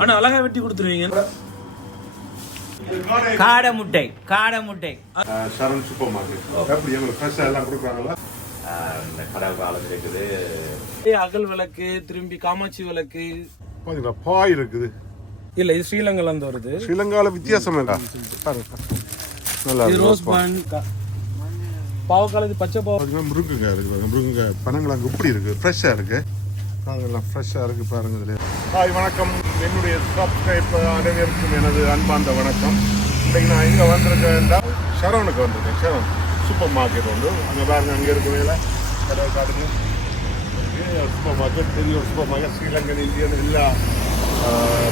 ஆனா அழகா வெட்டி கொடுத்துருவீங்க. காடை முட்டை காடை முட்டை. Saran super market. எப்படி எங்களுக்கு ஃப்ரெஷ்ஷாக எல்லாம் கொடுக்குறாங்களா? இந்த கடை காலம் இருக்குது. அகல் விளக்கு திரும்பி காமாட்சி விளக்கு. பார்த்தீங்களா பாய் இருக்குது. இல்ல இது ஸ்ரீலங்கால இருந்து வருது. ஸ்ரீலங்காவில் வித்தியாசம் இல்லை. பாருங்க நல்லா இது இருக்கு. ரோஸ் பான் பாவக்கால இது பச்சை பாவ பார்த்தீங்கன்னா முருங்கைக்காய் இருக்குது. பாருங்க முருங்கைக்காய் பனங்கிழங்கு இப்படி இருக்குது ஃப்ரெஷ்ஷாக இருக்குது அதெல்லாம் ஃப்ரெஷ்ஷாக இருக்குது பாருங்க இதில். ஹாய் வணக்கம். என்னுடைய சப்ஸ்கிரைப் அனைவருக்கும் எனது அன்பார்ந்த வணக்கம். இன்றைக்கு நான் இங்கே வந்திருக்கேன்டா ஷரவனுக்கு வந்திருக்கேன். ஷரவன் சூப்பர் மார்க்கெட் உண்டு. அங்கே பாருங்க அங்கே இருக்க வேலை. கடை காட்டுங்க. சூப்பர் மார்க்கெட் பெரிய ஒரு சூப்பர் மார்க்கெட் ஸ்ரீலங்கன் இந்தியன் எல்லா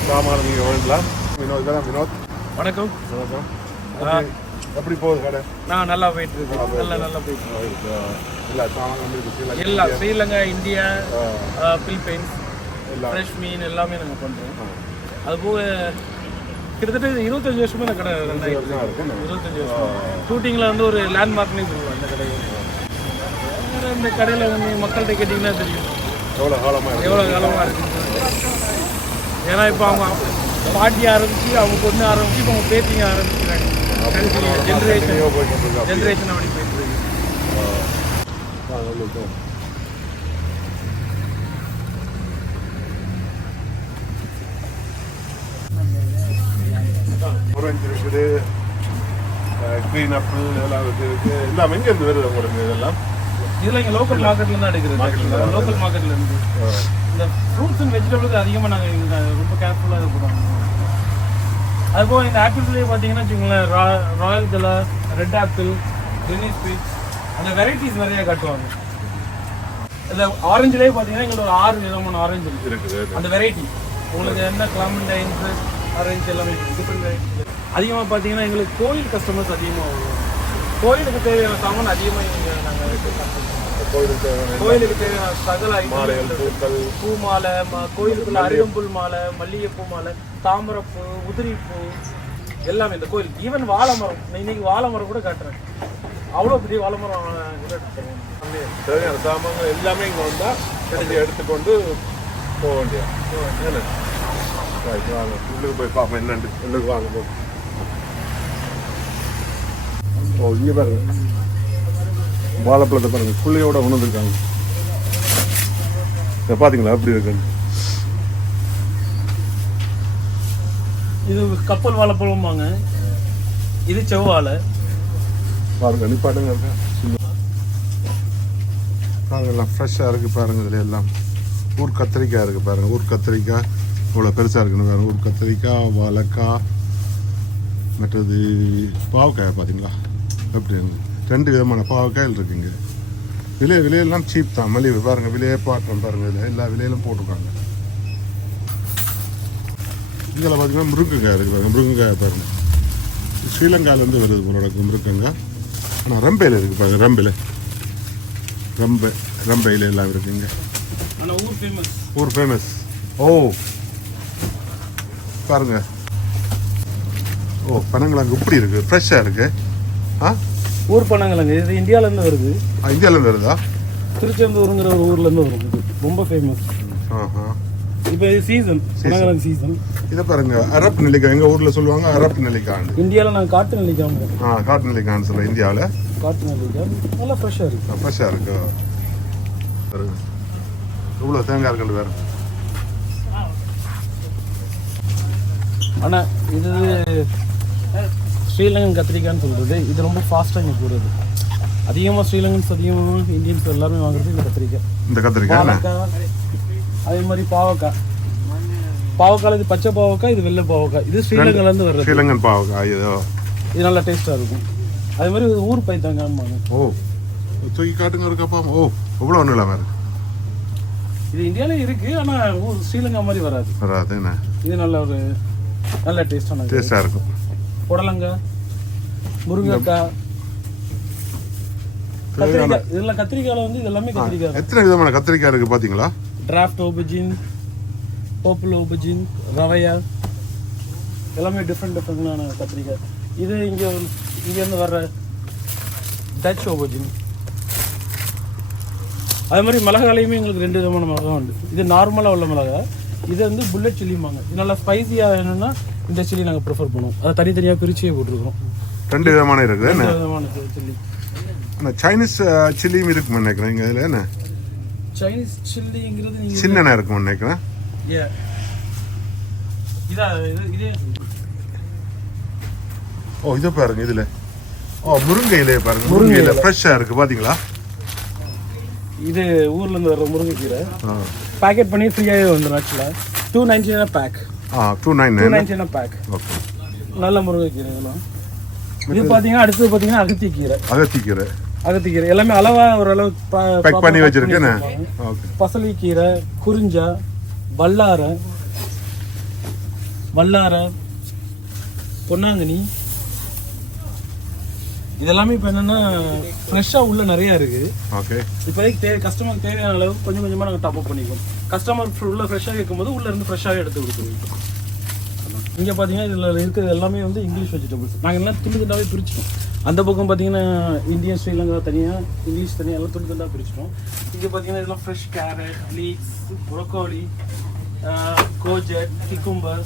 சாமானும் நீங்கள் வாங்கலாம் வினோத் தான் வினோத். வணக்கம். வணக்கம். எப்படி- போகுது கடை. நான் நல்லா போயிட்டு இருக்கு. நல்லா நல்லா போயிட்டு எல்லாம் ஸ்ரீலங்கா இந்தியா. பிலிப்பைன்ஸ் ஃப்ரெஷ் மீன் எல்லாமே நாங்கள் பண்றோம். அது போக கிட்டத்தட்ட இருபத்தஞ்சு வருஷமா இந்த கடை. இருபத்தஞ்சு வருஷம் ஷூட்டிங்ல வந்து ஒரு லேண்ட்மார்க்னே சொல்லுவாங்க இந்த கடை வேற இந்த கடையில வந்து மக்கள்கிட்ட கேட்டிங்கன்னா தெரியும். எவ்வளோ காலமாக இருக்கு? எவ்வளோ காலமா இருக்குன்னு ஏன்னா இப்போ அவங்க பாட்டி ஆரம்பிச்சு அவங்க பொண்ணு ஆரம்பிச்சு இப்போ அவங்க பேத்திங்க ஆரம்பிச்சுக்கிறாங்க ஜென்ரேஷன் போய் ஜென்ரேஷன் அப்படி போயிட்டு இருக்கு. தான். ஆரஞ்சு இருக்குது க்ரீன் அப்பிள் இதெல்லாம் இருக்குது. எல்லாம் எங்கேருந்து வருது உங்களுக்கு இதெல்லாம். இதுல இங்க லோக்கல் மார்க்கெட்ல தான் எடுக்கிறது. லோக்கல் மார்க்கெட்ல இருந்து. இந்த ஃப்ரூட்ஸ் அண்ட் வெஜிடபிள்ஸ் அதிகமாக நாங்கள் ரொம்ப கேர்ஃபுல்லாக இது பண்ணுவோம். அதுபோக இந்த ஆப்பிள்ஸ்லேயே பார்த்தீங்கன்னா வச்சுக்கோங்களேன் ரா ராயல் கலர் ரெட் ஆப்பிள் டென்னிஸ் பீச் அந்த வெரைட்டிஸ் நிறைய காட்டுவாங்க. இந்த ஆரஞ்சுலேயே பார்த்தீங்கன்னா எங்களுக்கு ஒரு ஆறு விதமான ஆரஞ்சு இருக்கு. இருக்குது அந்த வெரைட்டி உங்களுக்கு என்ன கிளாமண்டைன்ஸ் ஆரஞ்சு எல்லாமே டிஃப்ரெண்ட் வெரைட்டி அதிகமாக பார்த்தீங்கன்னா எங்களுக்கு கோயில் கஸ்டமர்ஸ் அதிகமாக வருவாங்க. கோயிலுக்கு தேவையான சாமான் அதிகமாக நாங்கள் கோயிலுக்கு கோயிலுக்கு தேவையான சகல மாலைகள் பூக்கள் பூ மாலை ம- கோயிலுக்குள்ள அருகம்புல் மாலை மல்லிகைப்பூ மாலை தாமரைப்பூ உதிரிப்பூ எல்லாமே இந்த கோயில் ஈவன் வாழை மரம் இன்னைக்கு வாழை மரம் கூட காட்டுறேன். அவ்வளோ பெரிய வாழை மரம் எடுத்து. தேவையான சாமான்கள் எல்லாமே இங்கே வந்தால் கிடைச்சி எடுத்துக்கொண்டு போக ரைட், வாங்க. உள்ளுக்கு போய் பார்ப்போம் என்னண்டு உள்ளுக்கு வாங்க போ இங்கே பாருங்க. வாழைப்பழத்தை பாருங்க புள்ளையோட உணர்ந்துருக்காங்க. இதை பார்த்தீங்களா எப்படி இருக்குன்னு? இது கப்பல் வாழைப்பழம்பாங்க. இது செவ்வாழை. பாருங்க நிப்பாட்டுங்க பாருங்க எல்லாம் ஃப்ரெஷ்ஷாக இருக்குது பாருங்க இதில் எல்லாம். ஊர் கத்திரிக்காய் இருக்குது பாருங்க ஊர் கத்திரிக்காய். இவ்வளோ பெருசாக இருக்குன்னு பாருங்க ஊர் கத்திரிக்காய் வாழைக்காய். மற்றது பாவக்காய் பார்த்தீங்களா எப்படி இருக்கு? ரெண்டு விதமான பாவக்காயில் இருக்குங்க. விலை விலையெல்லாம் சீப் தான். மலிவு. பாருங்க விலையே பாட்டுறோம் பாருங்க. இதில் எல்லா விலையிலும் போட்டிருக்காங்க. இதில் பார்த்தீங்கன்னா முருங்கைக்காய் இருக்குது பாருங்க. முருங்கைக்காய் பாருங்க. ஸ்ரீலங்காலேருந்து வருது உங்களோட முருங்கங்காய் ஆனால் ரம்பையில் இருக்குது பாருங்க ரம்பையில். ரம்பை ரம்பையில் எல்லாம் இருக்குங்க. ஊர் ஃபேமஸ் ஊர் ஃபேமஸ் ஓ. பாருங்க. ஓ பனங்கிழங்கு இப்படி இருக்கு. ஃப்ரெஷ்ஷாக இருக்கு. ஆ? ஊர் பணங்கிழங்கு இது இந்தியாவிலேருந்து வருது. இந்தியாவிலேருந்து வருதா? திருச்செந்தூருங்கிற ஒரு ஊர்லேருந்து வருது. ரொம்ப ஃபேமஸ் இப்போ இது சீசன் பனங்கிழங்கு சீசன் இதை பாருங்க அரப் நெல்லிக்காய். எங்கள் ஊரில் சொல்லுவாங்க அரப் நெல்லிக்காய் இந்தியாவில் நாங்கள் காட்டு நெல்லிக்காய் ஆ காட்டு நெல்லிக்காய்னு சொல்லுவோம் இந்தியாவில். காட்டு நெல்லிக்காய். நல்லா ஃப்ரெஷ்ஷாக இருக்குது ஃப்ரெஷ்ஷாக இருக்கு. பாருங்க. இவ்வளோ தேங்காய் இருக்குன்னு வேறு ஆனால் இது ஸ்ரீலங்கன் கத்திரிக்காய்னு சொல்கிறது இது ரொம்ப ஃபாஸ்ட்டாக இங்கே போடுறது. அதிகமாக ஸ்ரீலங்கன்ஸ் அதிகமாக இந்தியன்ஸ் எல்லாமே வாங்குறது இந்த கத்திரிக்காய். இந்த கத்திரிக்காய் அதே மாதிரி பாவக்காய். பாவக்காய் இது பச்சை பாவக்காய் இது வெள்ளை பாவக்காய். இது ஸ்ரீலங்காலேருந்து வர்றது. ஸ்ரீலங்கன் பாவக்காய் இதோ இது நல்லா டேஸ்ட்டாக இருக்கும். அதே மாதிரி ஊர் பைத்தாங்காம்பாங்க ஓ. தூக்கி காட்டுங்க இருக்கப்பா ஓ இவ்வளோ ஒன்றும் இல்லாமல் இருக்கு. இது இந்தியாவிலே இருக்குது ஆனால் ஊர் ஸ்ரீலங்கா மாதிரி வராது. வராது என்ன? இது நல்ல ஒரு நல்ல டேஸ்டான டேஸ்டாக இருக்கும். புடலங்காய். முருங்கைக்காய் கத்திரிக்காய் இதெல்லாம் கத்திரிக்காயில வந்து இது எல்லாமே கத்திரிக்காய் எத்தனை விதமான கத்திரிக்காய் இருக்குது பார்த்தீங்களா டிராஃப்ட் ஓபஜின் பர்பிள் ஓபஜின் ரவையா. எல்லாமே டிஃப்ரெண்ட் டிஃப்ரெண்டான கத்திரிக்காய். இது இங்கே இங்கேருந்து வர்ற டச் ஓபஜின் அதே மாதிரி மிளகாலையுமே எங்களுக்கு ரெண்டு விதமான மிளகா உண்டு. இது நார்மலாக உள்ள மிளகா. இது வந்து புல்லட் சில்லிம்பாங்க இது நல்லா ஸ்பைசியாக வேணும்னா இந்த சில்லி நாங்கள் ப்ரிஃபர் பண்ணுவோம். அதை தனித்தனியாக பிரிச்சே போட்டிருக்கிறோம். ரெண்டு விதமான இருக்குது என்ன? அந்த சைனீஸ் சில்லியும் இருக்குன்னு நினைக்கிறேன். இங்கே இதில் என்ன? சைனீஸ் சில்லிங்கிறது நீங்கள் சின்னனா இருக்கும்னு நினைக்கிறேன்? ஓ இதை பாருங்க இதில். ஓ முருங்கை இலையை பாருங்க முருங்கை. இலை. ஃப்ரெஷ்ஷாக இருக்குது பார்த்தீங்களா இது ஊர்ல இருந்து வர முருங்கைக்கீரை பேக்கெட் பண்ணி ஃப்ரீயாகவே வந்துடும் ஆக்சுவலாக two ninety pack ah two nine two nine ninety pack okay நல்ல முருங்கைக்கீரை இதெல்லாம். இது பார்த்தீங்கன்னா அடுத்தது பார்த்தீங்கன்னா அகத்திக்கீரை. அகத்திக்கீரை. அகத்திக்கீரை. எல்லாமே அளவா ஓரளவு பேக் பண்ணி வச்சிருப்பாங்க. ஓகே பசலிக்கீரை குறிஞ்சா வல்லாரை வல்லாரை பொன்னாங்கனி இதெல்லாமே இப்போ என்னன்னா ஃப்ரெஷ்ஷாக உள்ள நிறையா இருக்குது ஓகே இப்போதைக்கு தேவை கஸ்டமருக்கு தேவையான அளவு கொஞ்சம் கொஞ்சமாக நாங்கள் டாப் அப் பண்ணிக்குவோம். கஸ்டமர் உள்ள ஃப்ரெஷ்ஷாக கேட்கும்போது உள்ள இருந்து ஃப்ரெஷ்ஷாகவே எடுத்து கொடுத்துருவோம். இங்கே பார்த்தீங்கன்னா இதில் இருக்கிறது எல்லாமே வந்து இங்கிலீஷ் வெஜிடபிள்ஸ் நாங்கள் எல்லாம் துண்டு துண்டாகவே பிரிச்சிட்டோம். அந்த பக்கம் பார்த்தீங்கன்னா இந்தியன் ஸ்ரீலங்கா தனியாக இங்கிலீஷ் தனியாக எல்லாம் துண்டு துண்டாக பிரிச்சிட்டோம். இங்கே பார்த்தீங்கன்னா இதெல்லாம் fresh carrot leeks broccoli courgette cucumber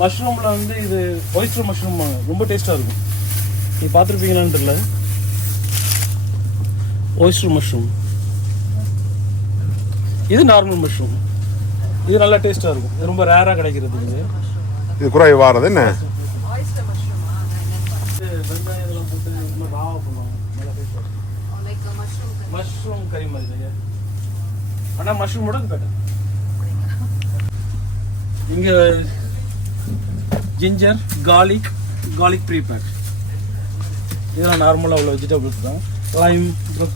மஷ்ரூமில் வந்து இது ஒயிஸ்டர் மஷ்ரூம் ரொம்ப டேஸ்ட்டாக இருக்கும். நீ பார்த்துருப்பீங்களான்னு தெரியல. ஒயிஸ்டர் மஷ்ரூம் இது நார்மல் மஷ்ரூம் இது நல்லா டேஸ்ட்டாக இருக்கும். இது ரொம்ப ரேராக கிடைக்கிறது இது இது குறை வாரது என்ன. மஷ்ரூம் கறி மாதிரி ஆனால் மஷ்ரூமோட பெட்டர் இங்கே ginger garlic garlic free pack இதெல்லாம் நார்மலாக உள்ள வெஜிடபிள்ஸ் தான். லைம்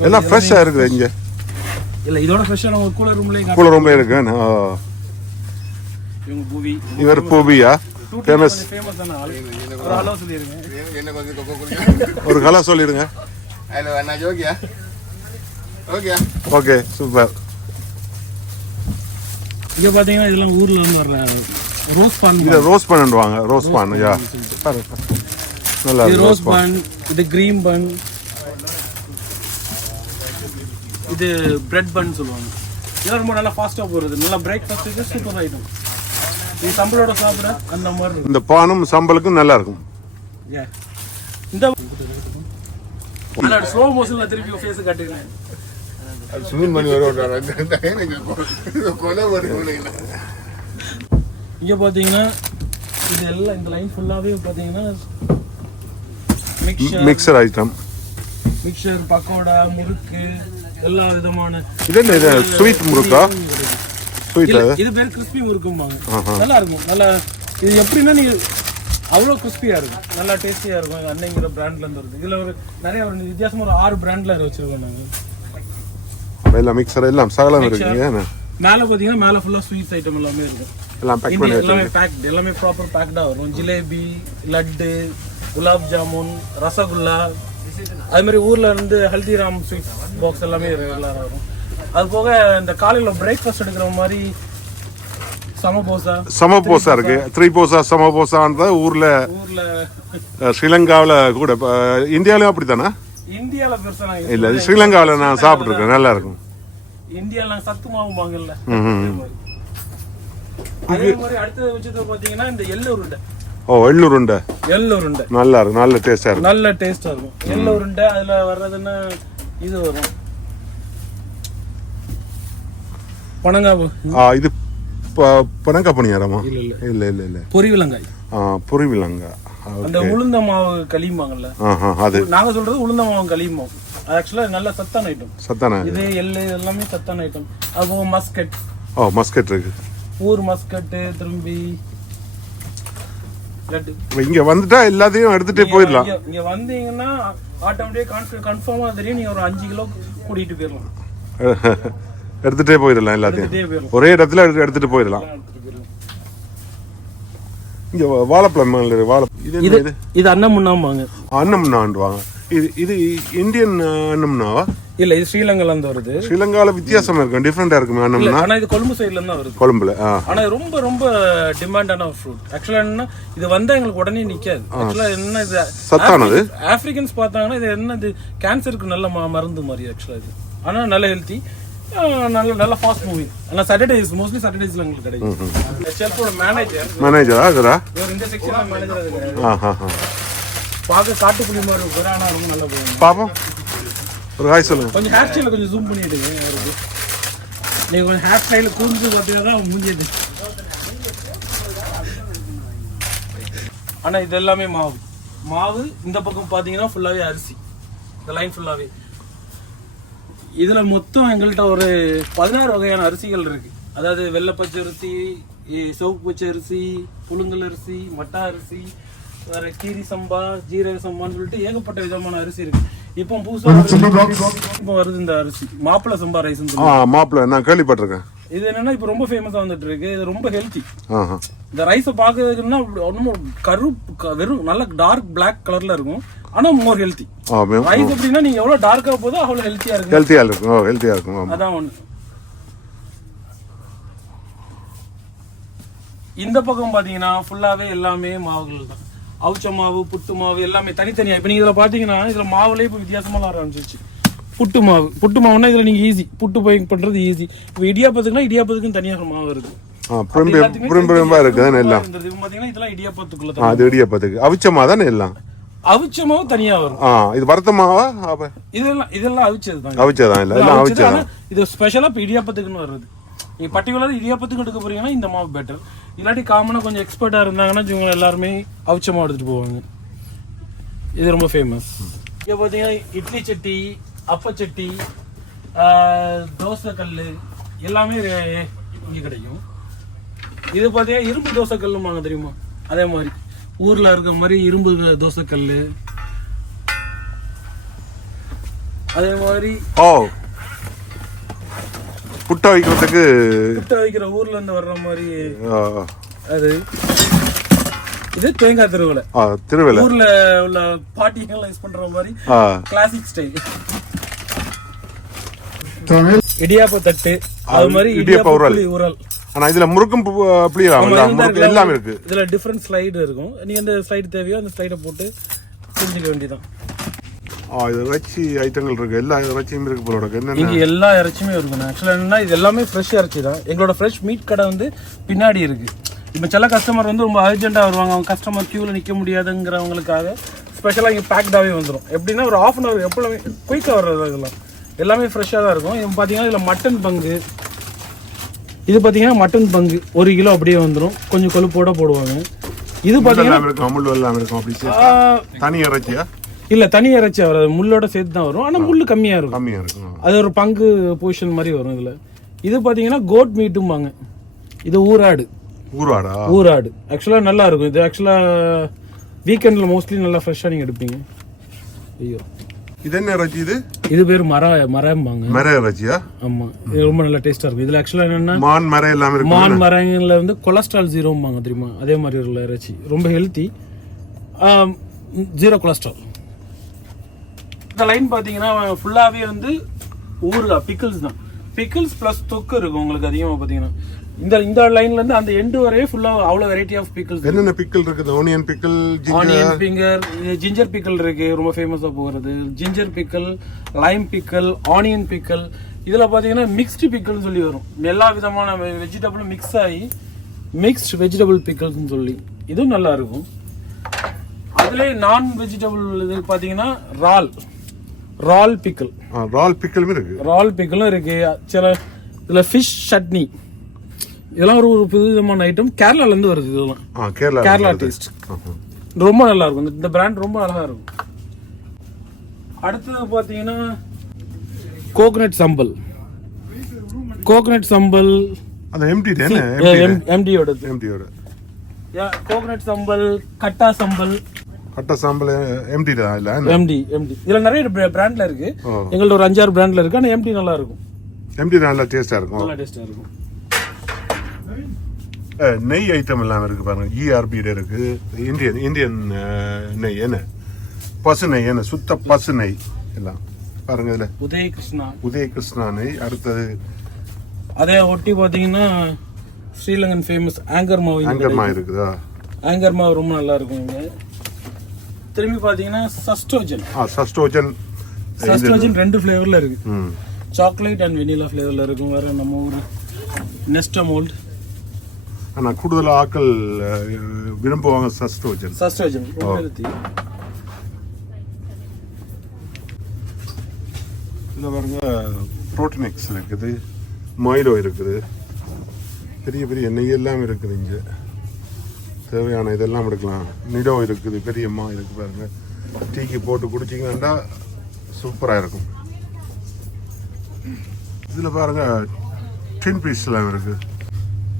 எல்லாம் ஃப்ரெஷ்ஷாக இருக்குது இங்கே. இல்லை இதோட ஃப்ரெஷ்ஷாக நம்ம கூலர் ரூம்லேயே கூட ரொம்ப இருக்கு. இவங்க பூவி. இவர் பூபியா ஃபேமஸ் ஒரு அளவு சொல்லிடுங்க ஒரு கலர் சொல்லிடுங்க. Halo, anak Jogja. Jogja. Okay super இங்கே பார்த்தீங்கன்னா இதெல்லாம் ஊரில் இருந்து வர்ற ரோஸ் பான் இதை ரோஸ் பண்ணிடுவாங்க ரோஸ் பான் யா. நல்லா இது ரோஸ் பான். இது கிரீம் பன். இது பிரெட் பன் சொல்லுவாங்க. இதெல்லாம் ரொம்ப நல்லா ஃபாஸ்ட்டாக போகிறது நல்லா பிரேக்ஃபாஸ்ட்டுக்கு சூப்பர் ஐட்டம் இது சம்பளோட சாப்பிட அந்த மாதிரி இருக்கும். இந்த பானும் சம்பளுக்கும் நல்லா இருக்கும். இந்த ஸ்லோ மோஷன்ல திருப்பி ஃபேஸ். Ini kola baru இங்க பாத்தீங்கன்னா இது எல்லாம் இந்த லைன் ஃபுல்லாவே பாத்தீங்கன்னா mixture mixture item mixture pakoda முறுக்கு எல்லா விதமான இது என்ன இது ஸ்வீட் முறுக்கா? ஸ்வீட் இது பேர் கிறிஸ்பி முறுக்கும்பாங்க. நல்லா இருக்கும் நல்லா இது எப்படின்னா நீங்க அவ்வளோ கிறிஸ்பியா இருக்கும். நல்லா டேஸ்டியா இருக்கும். அன்னைங்கிற பிராண்ட்ல இருந்து வருது. இதுல ஒரு நிறைய ஒரு வித்தியாசமா ஒரு ஆறு பிராண்ட்ல வச்சிருக்கோம் நாங்க. எல்லாம் மிக்சர் எல்லாம் சகலம் இருக்குங்க? மேல பாத்தீங்கன்னா மேல ஃபுல்லா ஸ்வீட்ஸ் ஐட்டம் எல்லாமே இருக்கும் எல்லாம் பேக் பண்ணி எல்லாமே பேக்ட் எல்லாமே ப்ராப்பர் பேக்டா வரும். ஜிலேபி லட்டு குலாப் ஜாமுன் ரசகுல்லா. அது மாதிரி ஊர்ல இருந்து ஹல்திராம் ஸ்வீட் பாக்ஸ் எல்லாமே ரெகுலரா வரும் அது போக இந்த காலையில பிரேக்ஃபாஸ்ட் எடுக்கிற மாதிரி சமபோசா சமபோசா இருக்கு. த்ரீ போசா சமபோசான்ற ஊர்ல ஊர்ல. ஸ்ரீலங்காவுல கூட இந்தியாலயும் அப்படித்தானே? நாங்க இல்ல ஸ்ரீலங்காவுல நான் சாப்பிட்டுருக்கேன். நல்லா இருக்கும். இந்தியால நாங்க சத்து மாவு வாங்கல. அதே மாதிரி. அடுத்தது வச்சது பாத்தீங்கன்னா இந்த எள்ளு உருண்டை ஓ எள்ளூருண்டை. எள்ளு உருண்டை நல்லா இருக்கும். நல்ல டேஸ்டா இருக்கும். நல்ல டேஸ்டா இருக்கும். எள்ளு உருண்டை அதுல வர்றதுன்னா இது வரும். பனங்காவு. இது ப- பனங்கா பணியாரமா இல்ல இல்ல. இல்ல இல்ல இல்ல. பொரி விலங்காய் ஆ, புரிவிலங்கா அந்த உளுந்த மாவு களியும்பாங்கல்ல அது. நாங்க சொல்றது உளுந்த மாவு களியும்போம் அது ஆக்சுவலா நல்ல சத்தான ஐட்டம் சத்தான இது எள்ளு எல்லாமே சத்தான ஐட்டம் அப்போ மஸ்கட் ஓ மஸ்கட் இருக்கு. ஊர் மஸ்கட்டு திரும்பி இங்க வந்துட்டா எல்லாத்தையும் எடுத்துட்டே போயிடலாம். இங்க- வந்தீங்கன்னா ஆட்டோமேட்டிக் கன்ஃபார்மா தெரியும். நீங்க ஒரு அஞ்சு கிலோ கூட்டிட்டு போயிடலாம். எடுத்துட்டே போயிடலாம் எல்லாத்தையும். ஒரே இடத்துல எடுத்து- எடுத்துட்டு போயிடலாம். இங்க வாழைப்பழம். வாழை இது என்ன இது இது? இது அண்ணன் முன்னாம்பாங்க அன்னம்னாண்டுவாங்க இது இது இந்தியன் அன்னம்னாவா இல்ல இது ஸ்ரீலங்கால இருந்து வருது. ஸ்ரீலங்கால வித்தியாசமா இருக்கும் டிஃப்ரெண்டா இருக்குமே அன்னம்னா. ஆனா இது கொழும்பு சைடுல இருந்து வருது. கொழும்புல ஆனா ரொம்ப ரொம்ப டிமாண்டான ஃப்ரூட் ஆக்சுவலா என்னன்னா இது வந்தா எங்களுக்கு உடனே நிக்காது. ஆக்சுவலா என்ன இது சத்தானது? ஆப்பிரிக்கன்ஸ்- பார்த்தாங்கன்னா இது என்ன இது கேன்சருக்கு நல்ல மருந்து மாதிரி ஆக்சுவலா இது. ஆனா நல்ல ஹெல்த்தி நல்ல நல்ல ஃபாஸ்ட் மூவி ஆனால் சாட்டர்டேஸ் மோஸ்ட்லி சாட்டர்டேஸ்ல உங்களுக்கு கிடைக்கும். ஷெல்ஃபோட மேனேஜர் மேனேஜரா இவர்? இந்த செக்ஷன்ல மேனேஜர் இருக்காரு. பார்க்க காட்டுப்புலி மாதிரி இருக்காரு ஆனால் ரொம்ப நல்ல போகும். பாப்போம். ஒரு ஹாய் சொல்லுங்க. கொஞ்சம் ஹேர் ஸ்டைல கொஞ்சம் ஜூம் பண்ணிடுங்க நீங்க கொஞ்சம் ஹேர் ஸ்டைல கூர்ந்து பார்த்தீங்கன்னா தான் மூஞ்சிது ஆனா இது எல்லாமே மாவு. மாவு இந்த பக்கம் பாத்தீங்கன்னா ஃபுல்லாவே அரிசி. இந்த லைன் ஃபுல்லாவே இதுல மொத்தம் எங்கள்கிட்ட ஒரு பதினாறு வகையான அரிசிகள் இருக்கு. அதாவது வெள்ளை பச்சை அரிசி சிவப்பு பச்சை அரிசி புழுங்கல் அரிசி மட்டா அரிசி வேற கீரி சம்பா ஜீரக சம்பான்னு சொல்லிட்டு ஏகப்பட்ட விதமான அரிசி இருக்கு. இப்போ புதுசா இப்போ வருது இந்த அரிசி. மாப்பிள சம்பா ரைஸ் மாப்பிள்ள நான் கேள்விப்பட்டிருக்கேன். இது என்னன்னா இப்போ ரொம்ப ஃபேமஸா வந்துட்டு இருக்கு. இது ரொம்ப ஹெல்த்தி இந்த ரைஸை பார்க்கறதுக்குன்னா ஒன்றும் கருப்பு வெறும் நல்ல டார்க் Black கலர்ல இருக்கும். ஆனா மோர் ஹெல்த்தி ரைஸ் எப்படின்னா நீங்க எவ்வளவு டார்க்கா போதோ அவ்வளவு ஹெல்த்தியா இருக்கு ஹெல்த்தியாக இருக்கும். ஹெல்த்தியாக இருக்கும். அதான் ஒண்ணு. இந்த பக்கம் பாத்தீங்கன்னா ஃபுல்லாவே எல்லாமே மாவுகள் தான். அவிச்ச மாவு புட்டு மாவு எல்லாமே தனித்தனியா. இப்போ நீங்க இதுல பாத்தீங்கன்னா இதுல மாவுலயே இப்போ வித்தியாசமா ஆரம்பிச்சிருச்சு. புட்டு மாவு. புட்டு மாவுனா இதுல நீங்க ஈஸி புட்டு போய் பண்றது ஈஸி இப்போ இடியாப்பத்துக்குன்னா இடியாப்பத்துக்கும் தனியாக மாவு இருக்குது அவிச்சமா தானே எல்லாம்? அவிச்ச மாவு தனியா வரும். இது வருத்தமாவா அப்போ இதெல்லாம் இதெல்லாம் அவிச்சது தான் அவிச்சதான் இல்லை? எல்லாம் அவிச்சதான் இது ஸ்பெஷலா இப்போ இடியாப்பத்துக்குன்னு வருது நீங்க பர்டிகுலர் இடியாப்பத்துக்கு எடுக்க போறீங்கன்னா இந்த மாவு பெட்டர் இல்லாட்டி காமனா கொஞ்சம் எக்ஸ்பர்ட்டா இருந்தாங்கன்னா இவங்க எல்லாருமே அவிச்ச மாவு எடுத்துட்டு போவாங்க. இது ரொம்ப ஃபேமஸ் இங்க பாத்தீங்கன்னா இட்லி சட்டி அப்பச்சட்டி தோசை கல்லு எல்லாமே இங்க கிடைக்கும். இது பாத்தீங்கன்னா இரும்பு தோசை கல்லுமாங்க தெரியுமா? அதே மாதிரி. ஊர்ல இருக்க மாதிரி இரும்பு தோசை கல்லு அதே மாதிரி ஓ. புட்டை வைக்கிறதுக்கு புட்டை வைக்கிற ஊர்ல இருந்து வர்ற மாதிரி அது. இது தேங்காய் திருவிழை. திருவிழா. ஊர்ல உள்ள பாட்டிகள் யூஸ் பண்ற மாதிரி கிளாசிக் ஸ்டைல் இடியாப்ப தட்டு அது மாதிரி இடியாப்ப உரல். உரல். ஆனா இதுல முறுக்கும் பு- புளியலாம்ல முறுக்கு எல்லாமே இருக்கு. இதுல டிஃபரெண்ட் ஸ்லைடு இருக்கும். நீங்க எந்த ஸ்லைடு தேவையோ அந்த ஸ்லைடை போட்டு புரிஞ்சுக்க வேண்டியதான் இறைச்சி ஐட்டங்கள் இருக்கு. எல்லா இறைச்சியும் இருக்கு போல இருக்கு இங்க எல்லா இறைச்சியுமே இருக்கும் ஆக்சுவலா என்னன்னா இது எல்லாமே ஃப்ரெஷ் இறைச்சி தான். எங்களோட ஃப்ரெஷ் மீட் கடை வந்து பின்னாடி இருக்கு. இப்போ சில கஸ்டமர் வந்து ரொம்ப அர்ஜென்ட்டாக வருவாங்க. அவங்க கஸ்டமர் க்யூவில் நிற்க முடியாதுங்கிறவங்களுக்காக ஸ்பெஷலாக இங்கே பேக்டாகவே வந்துடும் எப்படின்னா ஒரு ஆஃப் அன் ஹவர் எப்பவுமே குயிக்காக வர்றது இதெல்லாம். எல்லாமே ஃப்ரெஷ்ஷாக தான் இருக்கும். இது பார்த்தீங்கன்னா இதில் மட்டன் பங்கு. இது பார்த்தீங்கன்னா மட்டன் பங்கு. ஒரு கிலோ அப்படியே வந்துடும் கொஞ்சம் கொழுப்போட போடுவாங்க. இது பார்த்தீங்கன்னா இல்ல தனி இறைச்சி வராது. முள்ளோட சேர்த்து தான் வரும். ஆனா முள்ளு கம்மியா இருக்கும். கம்மியா இருக்கும். அது ஒரு பங்கு பொசிஷன் மாதிரி வரும் இதுல. இது பாத்தீங்கன்னா கோட் மீட்டும்பாங்க இது ஊராடு ஊர்வாடா ஊராடு ஆக்சுவலா நல்லா இருக்கும். இது ஆக்சுவலா வீக்கெண்ட்ல மோஸ்ட்லி நல்லா ஃப்ரெஷ்ஷா நீங்க எடுப்பீங்க. ஐயோ. இது என்ன இறைச்சி இது? இது பேர் மர மரம்பாங்க. மர இறைச்சியா? ஆமா. இது ரொம்ப நல்லா டேஸ்டா இருக்கும் இதுல ஆக்சுவலா என்னன்னா மான் மர எல்லாமே இருக்கு மான் மரங்கள்ல வந்து கொலஸ்ட்ரால் ஜீரோம்பாங்க தெரியுமா? அதே மாதிரி உள்ள இறைச்சி. ரொம்ப ஹெல்த்தி ஜீரோ கொலஸ்ட்ரால் இந்த லைன் பார்த்தீங்கன்னா ஃபுல்லாகவே வந்து ஊறுகாய் பிக்கிள்ஸ் தான். பிக்கிள்ஸ் ப்ளஸ் தொக்கு இருக்கும் உங்களுக்கு அதிகமாக பார்த்தீங்கன்னா இந்த இந்த லைன்ல இருந்து அந்த எண்டு வரையே ஃபுல்லாக அவ்வளோ வெரைட்டி ஆஃப் பிக்கிள்ஸ் என்னென்ன பிக்கல் இருக்குது? Onion pickle onion finger ginger pickle இருக்கு ரொம்ப ஃபேமஸாக போகிறது ginger pickle lime pickle onion pickle இதில் பார்த்தீங்கன்னா மிக்ஸ்டு பிக்கல்னு சொல்லி வரும். எல்லா விதமான வெஜிடபிளும் மிக்ஸ் ஆகி மிக்ஸ்ட் வெஜிடபிள் பிக்கல்ஸ்னு சொல்லி. இதுவும் நல்லா இருக்கும். அதுலேயே நான் வெஜிடபிள் இது பார்த்தீங்கன்னா ரால் ரால் பிக்கல் ரால் பிக்கலுமே இருக்கு. ரால் பிக்கலும் இருக்கு. சில இதில் ஃபிஷ் சட்னி. இதெல்லாம் ஒரு ஒரு புது விதமான ஐட்டம் கேரளாலேருந்து வருது இதெல்லாம். கேரளா கேரளா டேஸ்ட் ரொம்ப நல்லா இருக்கும். இந்த- பிராண்ட் ரொம்ப அழகா இருக்கும். அடுத்தது பாத்தீங்கன்னா கோகனட் சம்பல் கோகனட் சம்பல் அந்த எம்டி எம்டியோட எம்டியோட கோகனட் சம்பல் கட்டா சம்பல் கட்ட சாம்பல் எம்டி தான் இல்ல? எம்டி எம்டி இதுல நிறைய பிராண்ட்ல இருக்கு. எங்கள்ட்ட ஒரு அஞ்சாறு பிராண்ட்ல இருக்கு. ஆனா எம்டி நல்லா இருக்கும். எம்டி நல்லா டேஸ்டா இருக்கும். நல்லா டேஸ்டா இருக்கும். நெய் ஐட்டம் எல்லாம் இருக்கு பாருங்க. E இஆர்பிட இருக்கு. இந்தியன் இந்தியன் நெய். என்ன? பசு நெய். என்ன? சுத்த பசு நெய். எல்லாம். பாருங்க இதுல. உதய கிருஷ்ணா உதய கிருஷ்ணா நெய். அடுத்தது அதே ஒட்டி பாத்தீங்கன்னா ஸ்ரீலங்கன் ஃபேமஸ் ஆங்கர் மாவு இங்க அங்கம்மா இருக்குதா? ஆங்கர் மாவு ரொம்ப நல்லா இருக்கும் இங்க. திரும்பி பாத்தீங்கன்னா சஸ்டோஜன் ஆ சஸ்டோஜன் சஸ்டோஜன் ரெண்டு ஃப்ளேவர்ல இருக்கு. ம். சாக்லேட் அண்ட் வெனிலா ஃப்ளேவரில் இருக்கும் வேறு நம்ம ஊர். நெஸ்டோ மோல்ட் ஆனால் கூடுதலாக ஆக்கள் விரும்புவாங்க சஸ்ட் வச்சு சஸ்ட் வச்சு இதில் பாருங்க ப்ரோட்டீனெக்ஸ் இருக்குது மைலோ இருக்குது பெரிய பெரிய நெய் எல்லாம் இருக்குது இங்கே. தேவையான இதெல்லாம் எடுக்கலாம். நிடோ இருக்குது பெரியம்மா இருக்கு பாருங்க. டீக்கு போட்டு குடிச்சிங்கன்னா சூப்பராக இருக்கும். இதில் பாருங்க டின் பீஸ்லாம் இருக்குது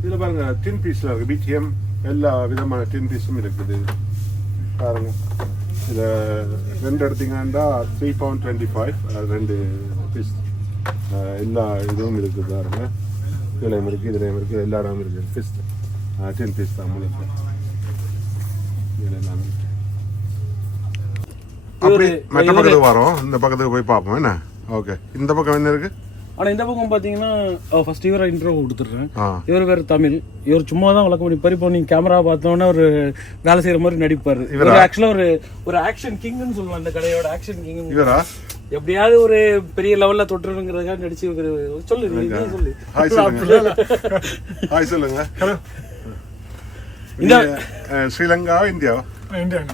இதில் பாருங்க டின் பீஸ்லாம் இருக்குது பிடிஎம் எல்லா விதமான டின் பீஸும் இருக்குது. பாருங்க. இதை ரெண்டு எடுத்தீங்கன்னா த்ரீ பவுண்ட் டுவெண்ட்டி ஃபைவ் ரெண்டு பீஸ் எல்லா இதுவும் இருக்குது பாருங்க. இதுலையும் இருக்குது இதுலையும் இருக்குது எல்லா இடமும் இருக்குது பீஸ் டென் பீஸ் தான் முழுக்க. இதுல எல்லாம் இருக்கு. அப்படி மற்ற பக்கத்துக்கு வரோம். இந்த பக்கத்துக்கு போய் பார்ப்போம் என்ன? ஓகே இந்த பக்கம் என்ன இருக்கு? ஆனால் இந்த பக்கம் பார்த்தீங்கன்னா ஃபர்ஸ்ட் இவரை இன்ட்ரோ கொடுத்துட்றேன். இவர் பேர் தமிழ். இவர் சும்மா தான் வழக்கம் பண்ணிப்பார் இப்போ நீங்கள் கேமரா பார்த்தோன்னே ஒரு வேலை செய்கிற மாதிரி நடிப்பார். இவர்? ஆக்சுவலாக ஒரு ஒரு ஆக்ஷன் கிங்னு சொல்லலாம் இந்த கடையோட ஆக்ஷன் கிங் இவரா? எப்படியாவது ஒரு பெரிய லெவல்ல தொட்டுறதுங்கிறதுக்காக நடிச்சு சொல்லு சொல்லு. ஹாய் சொல்லுங்க. ஹாய் சொல்லுங்க. இந்த- இந்தியாவா India?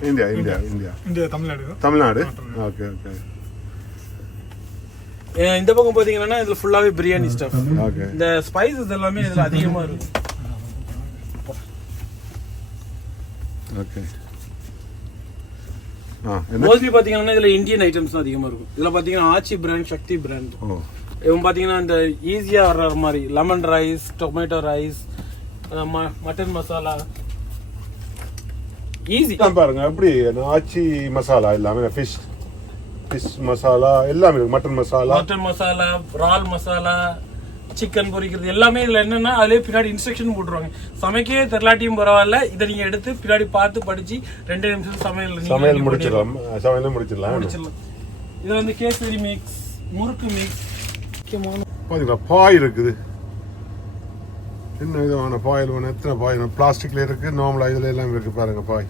India India India. India Tamil Nadu. Tamil Nadu? Okay okay இந்த பக்கம் பாத்தீங்கன்னா இதுல ஃபுல்லாவே பிரியாணி ஸ்டஃப் இந்த ஸ்பைசஸ் எல்லாமே இதுல அதிகமா இருக்கும். ஓகே மோஸ்ட்லி பாத்தீங்கன்னா இதுல இந்தியன் ஐட்டம்ஸ் தான் அதிகமா இருக்கும். இதுல பாத்தீங்கன்னா ஆச்சி பிராண்ட் சக்தி பிராண்ட் இவன் பாத்தீங்கன்னா இந்த ஈஸியா வர்ற மாதிரி lemon rice tomato rice mutton masala easy இதான் பாருங்க எப்படி ஆச்சி மசாலா எல்லாமே ஃபிஷ் ஃபிஷ் மசாலா எல்லாமே இருக்கு. மட்டன் மசாலா மட்டன் மசாலா இறால் மசாலா சிக்கன் பொரிக்கிறது எல்லாமே இதுல என்னன்னா அதுலயே பின்னாடி இன்ஸ்ட்ரக்ஷன் போட்டுருவாங்க. சமைக்கவே தெரியலாட்டியும் பரவாயில்ல. இதை நீங்க எடுத்து பின்னாடி பார்த்து படிச்சு ரெண்டு நிமிஷம் சமையல் சமையல் முடிச்சிடலாம். சமையலும் முடிச்சிடலாம். முடிச்சிடலாம். இதுல வந்து கேசரி மிக்ஸ் முறுக்கு மிக்ஸ் முக்கியமான பாத்தீங்களா? பாய் இருக்குது. என்ன விதமான பாயில் வேணும்? எத்தனை பாய் பிளாஸ்டிக்ல இருக்கு நார்மலா இதுல எல்லாம் இருக்கு பாருங்க பாய்.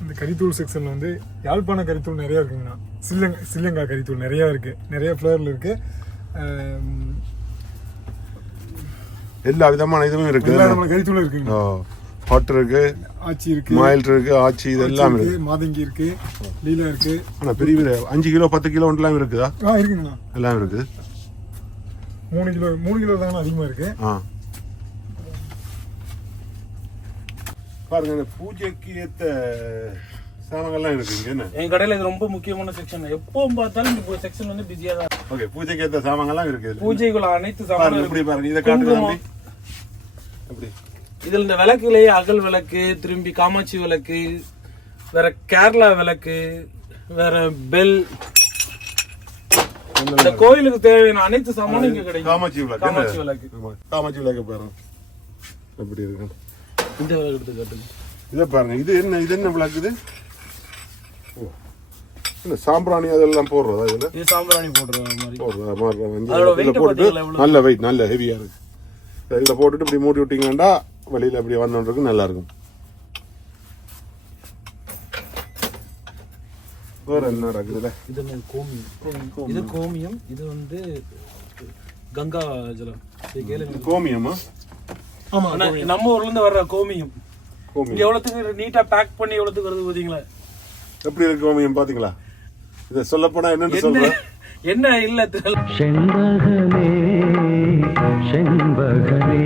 இந்த கறித்தூள் செக்ஷன்ல வந்து யாழ்ப்பாண கறித்தூள் நிறைய இருக்குங்கண்ணா. சில்லங்க சில்லங்கா கறித்தூள் நிறைய இருக்கு. நிறைய ஃப்ளேவர்ல இருக்கு. ஆம், எல்லா விதமான இதுவும் இருக்கு எல்லா நம்மள கறித்தூள் இருக்குங்க ஹாட் இருக்கு ஆச்சி இருக்கு மைல்ட் இருக்கு ஆச்சி இது ஆச்சி எல்லாம் இருக்கு மாதங்கி இருக்கு லீலா இருக்கு. ஆனா பெரிய அஞ்சு கிலோ பத்து கிலோ எல்லாம் இருக்குதா? ஆ இருக்குங்கண்ணா. எல்லாம் இருக்குது மூணு கிலோ மூணு கிலோ தாங்கண்ணா அதிகமா இருக்கு. ஆ. பாருங்க இந்த பூஜைக்கு ஏத்த சாமான்கள்லாம் இருக்கு இங்க என்ன என் கடையில இது ரொம்ப முக்கியமான செக்ஷன் எப்பவும் பார்த்தாலும் இந்த செக்ஷன் வந்து பிஸியா தான். ஓகே பூஜைக்கு ஏத்த சாமான்கள்லாம் இருக்கு. பூஜைக்குள்ள அனைத்து இப்படி இருக்கும். பாருங்க இதை காட்டுங்க. எப்படி இதுல இந்த விளக்குலயே அகல் விளக்கு திரும்பி காமாட்சி விளக்கு வேற கேரளா விளக்கு வேற பெல் இந்த கோயிலுக்கு தேவையான அனைத்து சாமானும் இங்க கிடைக்கும் காமாட்சி விளக்கு காமாட்சி? விளக்கு. காமாட்சி விளக்கு பாருங்க எப்படி இருக்கு இந்த விளக்கு எடுத்து காட்டுங்க. இதை பாருங்க. இது என்ன இது என்ன விளக்கு இது? ஓ. என்ன சாம்பிராணி அதெல்லாம் போடுறதா இதுல? இது சாம்பிராணி போடுற மாதிரி. போடுறதா? பாத்தீங்களா எவ்வளவு? நல்ல வெயிட் நல்ல ஹெவியா இருக்கு. இதில் போட்டுட்டு இப்படி மூடி விட்டீங்கன்னா வெளியில இப்படி வந்தோன்றதுக்கு நல்லா இருக்கும். வேற என்ன நடக்குதுல இது கோமியம்? இது கோமியம். இது வந்து கங்கா ஜலம். கோமியமா? ஆமா நம்ம ஊர்ல இருந்து வர்ற கோமியம். கோமியம். எவ்வளவுக்கு நீட்டா பேக் பண்ணி எவ்வளவுக்கு வருது பாத்தீங்களா? எப்படி இருக்கு கோமியம் பாத்தீங்களா? இதை சொல்லப்போனா என்னன்னு என்ன? சொல்றேன். என்ன இல்ல தெரியல. செண்பகமே செண்பகமே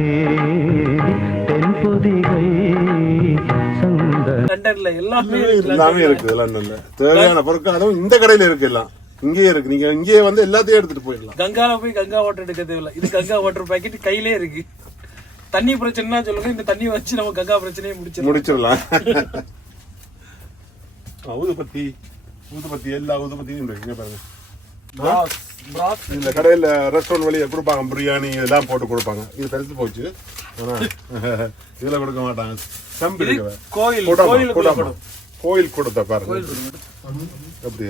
தென்பொதிகை லண்டன்ல எல்லாமே இருக்கு. எல்லாமே இருக்கு இதெல்லாம் நல்ல தேவையான பொருட்கள் அதுவும் இந்த கடையில இருக்கு எல்லாம். இங்கேயே இருக்கு. நீங்க இங்கேயே வந்து எல்லாத்தையும் எடுத்துட்டு போயிடலாம். கங்கால போய் கங்கா வாட்டர் எடுக்க தேவையில்ல. இது கங்கா வாட்டர் பாக்கெட் கையிலே இருக்கு. தண்ணி பிரச்சனைனா சொல்லுங்க இந்த தண்ணி வச்சு நம்ம கங்கா பிரச்சனையை முடிச்சிடலாம். முடிச்சிடலாம். ஊதுபத்தி ஊதுபத்தி எல்லா ஊதுபத்தியும் இருக்கு இங்க பாருங்க. இந்த கடையில் ரெஸ்டாரண்ட் வழியை கொடுப்பாங்க பிரியாணி இதெல்லாம் போட்டு கொடுப்பாங்க. இது பெருசு போச்சு. ஆனா இதுல கொடுக்க மாட்டாங்க. செம்பு கோயில் கோயில் கொடுத்த பாருங்க. எப்படி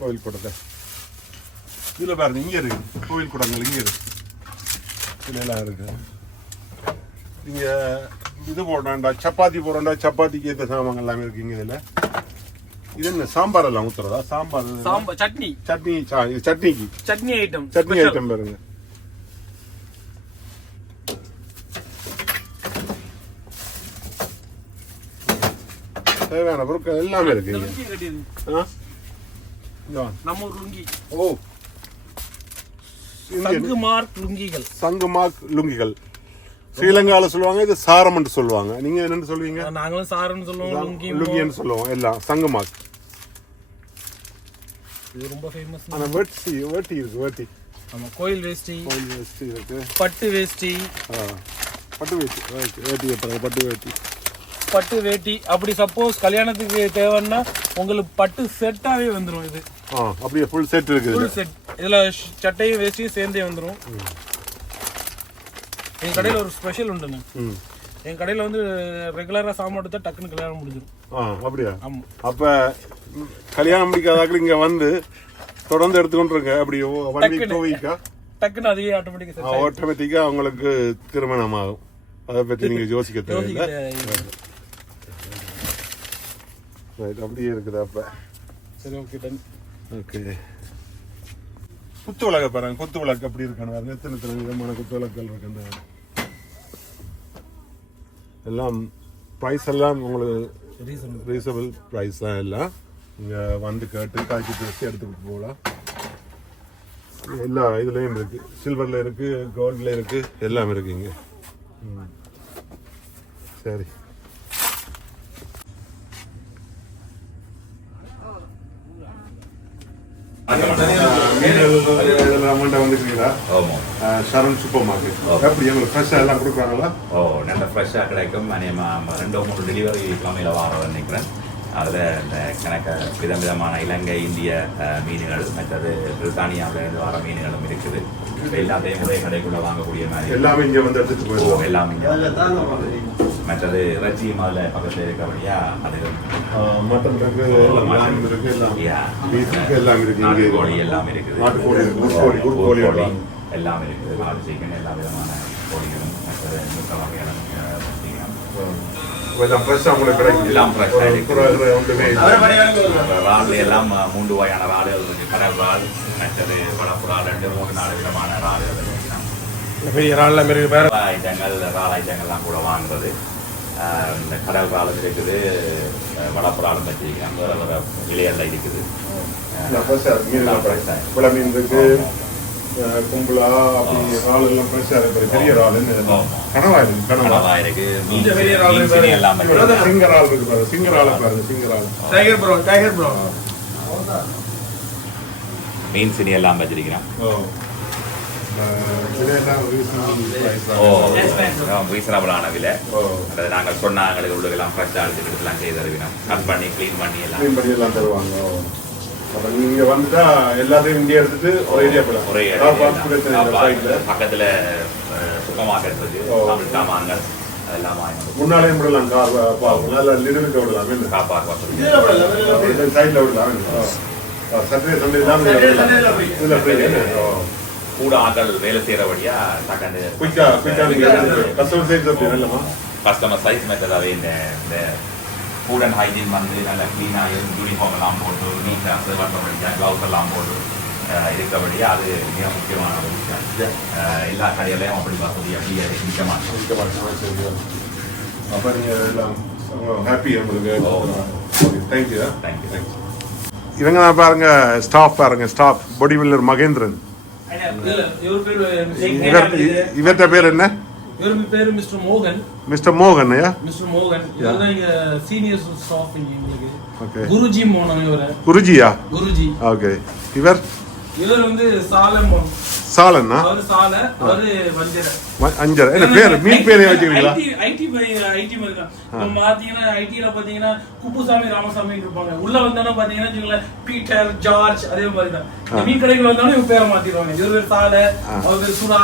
கோயில் கொடுத்த. இதுல பாருங்க இங்க இருக்கு. கோயில் குடங்கள் இங்க இருக்கு. இதுல எல்லாம் இருக்கு. இங்க இது போடுறாண்டா சப்பாத்தி போடுறாண்டா சப்பாத்திக்கு ஏற்ற சாமான் எல்லாமே இருக்கு இங்க இதுல. இது என்ன சாம்பார் எல்லாம் ஊத்துறதா? சாம்பார் சாம்பார் சட்னி. சட்னி சா- இது சட்னிக்கு. சட்னி ஐட்டம் சட்னி ஐட்டம் பாருங்க. தேவையான பொருட்கள் எல்லாமே இருக்கு இங்க. லுங்கி கட்டியது. ஆ? இங்க வா. நம்ம ஒரு லுங்கி ஓ. இந்தியன் சங்கு மார்க் லுங்கிகள். சங்குமாக் லுங்கிகள். ஸ்ரீலங்கால சொல்லுவாங்க இது சாரம்னு சொல்லுவாங்க. நீங்க என்னன்னு சொல்லுவீங்க? நாங்களும் சாருன்னு சொல்லுவோம் லுங்கி லுங்கின்னு சொல்லுவோம். எல்லாம் சங்குமாக் இது ரொம்ப ஃபேமஸ் ஆனா வேட்டி வேட்டி இருக்கு வேட்டி. ஆமா கோயில் வேஷ்டி. கோயில் வேஷ்டி இருக்கு. பட்டு வேஷ்டி. பட்டு வேட்டி வேட்டி வைப்பாங்க பட்டு வேட்டி. பட்டு வேட்டி. அப்படி சப்போஸ் கல்யாணத்துக்கு தேவைன்னா உங்களுக்கு பட்டு செட்டாவே வந்துரும் இது. அப்படியே ஃபுல் செட் இருக்குது ஃபுல் செட் இதுல சட்டையும் வேஷ்டியும் சேர்ந்தே வந்துரும். என் கடையில ஒரு ஸ்பெஷல் உண்டுங்க என் கடையில வந்து ரெகுலரா சாமான் எடுத்தா டக்குன்னு கல்யாணம் முடிஞ்சிடும் ஆ அப்படியா? ஆமா. அப்ப கல்யாணம் முடிக்காதாக்கள் இங்க வந்து தொடர்ந்து எடுத்துக்கொண்டிருங்க. அப்படி ஒன் வீக் டக்குனு. டூ வீக்கா டக்குன்னு அதுவே ஆட்டோமேட்டிக்கா செட் ஆட்டோமேட்டிக்கா அவங்களுக்கு திருமணம் ஆகும் அதை பற்றி நீங்க யோசிக்க தேவையில்லை. ரைட் அப்படியே இருக்குது அப்ப. சரி ஓகே டன் ஓகே. குத்து விளக்க பாருங்க குத்து விளக்கு அப்படி பாருங்க எத்தனை எத்தனை விதமான குத்து விளக்குகள் இருக்கு எல்லாம் ப்ரைஸ் எல்லாம் உங்களுக்கு ரீசன் ரீசனபிள் ப்ரைஸ் தான் எல்லாம். இங்கே வந்து கேட்டு காய்ச்சி பேசி எடுத்துக்கிட்டு போகலாம். எல்லா இதுலேயும் இருக்கு. சில்வரில் இருக்கு கோல்டில் இருக்கு எல்லாம் இருக்கு இங்கே. ம். சரி. நம்மள்ட்ட வந்துருக்கீங்களா ஆமாம் சரண் சூப்பர் மார்க்கெட். எப்படி எங்களுக்கு ஃப்ரெஷ்ஷாக எல்லாம் கொடுக்குறாங்களா? ஓ நல்ல ஃப்ரெஷ்ஷாக கிடைக்கும். அநேகமாக ரெண்டோ மூணு டெலிவரி கிழமையில் வார நினைக்கிறேன். அதில் இந்த கணக்க விதம் விதமான இலங்கை இந்திய மீன்கள் மற்றது பிரித்தானியாவிலேருந்து வர மீன்களும் இருக்குது. எல்லாத்தையும் ஒரே கடைக்குள்ளே வாங்கக்கூடிய மாதிரி. எல்லாமே இங்கே வந்து எடுத்துட்டு ஓ போயிடுவோம். எல்லாம் இங்கே மற்றது இறைச்சியும் அதில் பக்கத்தில் இருக்கபடியா அது மட்டன் இருக்கு எல்லாம் இருக்கு எல்லாம் beef இருக்கு எல்லாம் இருக்கு நாட்டுக்கோழி எல்லாம் இருக்குது. நாட்டுக்கோழி இருக்கு கோழி எல்லாம். எல்லாம் இருக்குது. நாட்டு சிக்கன் எல்லா விதமான கோழிகளும் மற்றது நூற்ற வகையான. எல்லாம் ஃப்ரெஷ்ஷாக உங்களுக்கு கிடைக்கும் எல்லாம் ஒன்றுமே. இறால் எல்லாம் மூன்று வகையான இறாலுகள் இருக்கு. கடல் இறால் மற்றது வளப்பு இறால் ரெண்டு மூணு நாலு விதமான இறாலுகள் இருக்கு. பெரிய இறால்லாம் இருக்கு வேற ஐட்டங்கள் இறால் ஐட்டங்கள்லாம் கூட வாங்குறது. இந்த கடல் இறாலும் இருக்குது அஹ், வளப்பு இறாலும் வச்சிருக்கேன் வேற வேற இலையெல்லாம் இருக்குது. இருக்கு. மீன் இருக்கு கும்பலா அப்படி இறால் எல்லாம் ஃப்ரெஷ்ஷாக இருக்கு பெரிய இறால். கனவா இருக்கு கனவா? இருக்கு. பெரிய இறால் மீன் சினி எல்லாம் இருக்குது சிங்கரால் இருக்கு பாருங்க. சிங்கரால பாருங்க சிங்கரால். டைகர் ப்ரோ டைகர் ப்ரோ மீன் சினி எல்லாம் வச்சிருக்கிறேன். ரீசனபிளான விலை. அல்லது நாங்கள் சொன்ன எங்களுக்கு உள்ளதெல்லாம் ஃப்ரெஷ்ஷாக அடிச்சுட்டு எல்லாம் செய்து தருவினோம். கட் பண்ணி க்ளீன் பண்ணி எல்லாம். க்ளீன் பண்ணி எல்லாம் தருவாங்க. அப்ப நீங்க வந்துட்டா எல்லாத்தையும் இங்கே எடுத்துட்டு ஒரு ஏரியா போயிடலாம் ஒரே சைட்ல பக்கத்தில் சூப்பர் மார்க்கெட் இருக்கு. ஓ. தமிழ் சாமான்கள் முன்னாலே விடலாம் கார் நல்ல லிடுவிட்ட விடலாம் சைட்ல விடலாம் சட்டே சண்டே ஃப்ரீ கூட ஆட்கள் வேலை செய்கிறபடியா டக்குன்னு குயிக்கா குயிக்கா நீங்க கஸ்டமர் சைட் அப்படி நல்லமா கஸ்டமர் சைஸ் இந்த இந்த ஃபுட் அண்ட் ஹைஜீன் வந்து நல்ல க்ளீனாக யூனிஃபார்ம் எல்லாம் போட்டு நீட்டாக பண்ண க்ளவுஸ் எல்லாம் போட்டு அஹ், இருக்கபடியா அது மிக முக்கியமான ஒரு விஷயம். எல்லா கடையிலையும் அப்படி வசதி அப்படியே இருக்க. மாட்டோம் அப்ப நீங்க எல்லாம் ஹாப்பி உங்களுக்கு. தேங்க்யூ தேங்க்யூ தேங்க்யூ இவங்க பாருங்க ஸ்டாஃப் பாருங்க ஸ்டாஃப் பாடி பில்டர் மகேந்திரன். இவர்கிட்ட பேர் என்ன? இவர் பேரு மிஸ்டர் மோகன். மிஸ்டர் மோகன் மிஸ்டர் மோகன். இவர் தான் இங்க சீனியர் ஸ்டாஃப் எங்களுக்கு. ஓகே குருஜி மோனம் இவரை. குருஜியா? குருஜி. ஓகே இவர்? இவர் வந்து சாலம் சாலண்ணா அவரு சாலை அவரு வஞ்சரை. ம- அஞ்சரை என்ன பேர்? மீன் பேரே வச்சுக்கிறீங்களா? ஐடி ஐடி பாத்தீங்கன்னா ஐடில பாத்தீங்கன்னா குப்புசாமி ராமசாமி இருப்பாங்க. உள்ள வந்தாலும் பாத்தீங்கன்னா பீட்டர் ஜார்ஜ் அதே மாதிரி தான் மீன் கடைகள் வந்தாலும் இவங்க பேரை மாத்திடுவாங்க. இவர் பேர் சாலை அவர் பேர் சுறா.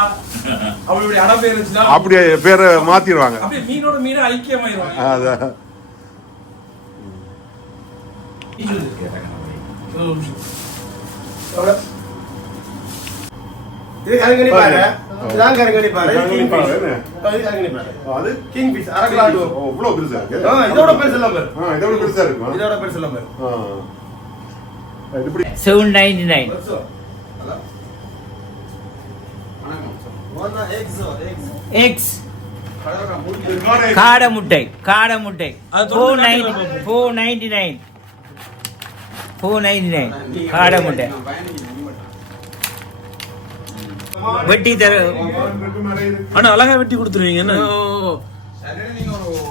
அவளுடைய அட பேர் வச்சுதான் அப்படியே பேரை மாத்திடுவாங்க. அப்படியே மீனோட மீன் ஐக்கியமாயிருவாங்க அதான் ஒரு நிமிஷம். இது கருங்கணி பாரு இதான் கருங்கணி பாரு கருங்கணி பாரு, அது கிங் ஃபிஷ் அரை கிலோ ஆடு ஓ, இவ்வளவு பெருசா இருக்கு? இதோட பெருசு எல்லாம் பாரு ஆ, இதோட பெருசா இருக்குமா? இதோட பெருசு எல்லாம் பாரு ஆ. இது இப்படி செவன் நைன்டி நைன் எக்ஸ் காடை முட்டை காடை முட்டை. Ninety. Four ninety nine four ninety nine காடை முட்டை. வெட்டி தர ஆனா அழகா வெட்டி கொடுத்துருவீங்க என்ன?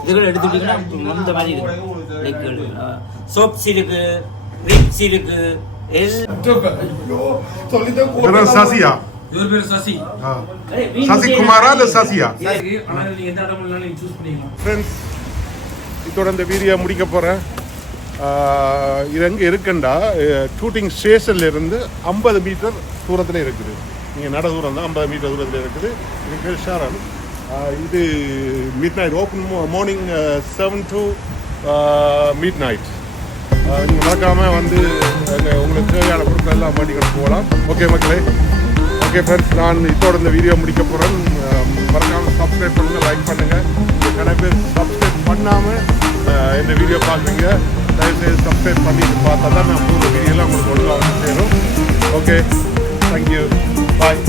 இதுகளை எடுத்துட்டீங்கன்னா இந்த மாதிரி இருக்கு சோப்ஸ் இருக்கு ரிப்ஸ் இருக்கு சசியா? இவர் பேர் சசி. சசிகுமாரா இல்ல சசியா? ஃப்ரெண்ட்ஸ் இதோட இந்த வீடியோ முடிக்க போகிறேன் இது எங்கே இருக்குண்டா? ஷூட்டிங் ஸ்டேஷன்ல இருந்து ஐம்பது மீட்டர் தூரத்தில் இருக்குது. நீங்கள் நட தூரம் தான் ஐம்பது மீட்டர் தூரத்தில் இருக்குது. இது பேர் ஷாரன் இது midnight open morning seven to midnight நீங்கள் மறக்காமல் வந்து உங்களுக்கு தேவையான பொருட்கள் எல்லாம் பண்ணிக்கிட்டு போகலாம். ஓகே மக்களே? ஓகே ஃப்ரெண்ட்ஸ் நான் இதோட இந்த வீடியோ முடிக்க போகிறேன் மறக்காமல் சப்ஸ்கிரைப் பண்ணுங்கள் லைக் பண்ணுங்கள் நிறைய பேர் சப்ஸ்கிரைப் பண்ணாமல் இந்த வீடியோ பார்க்குறீங்க. தயவுசெய்து சப்ஸ்கிரைப் பண்ணிட்டு பார்த்தா தான் நான் புது வீடியோலாம் உங்களுக்கு ஒழுங்காக வந்து சேரும். Okay thank you bye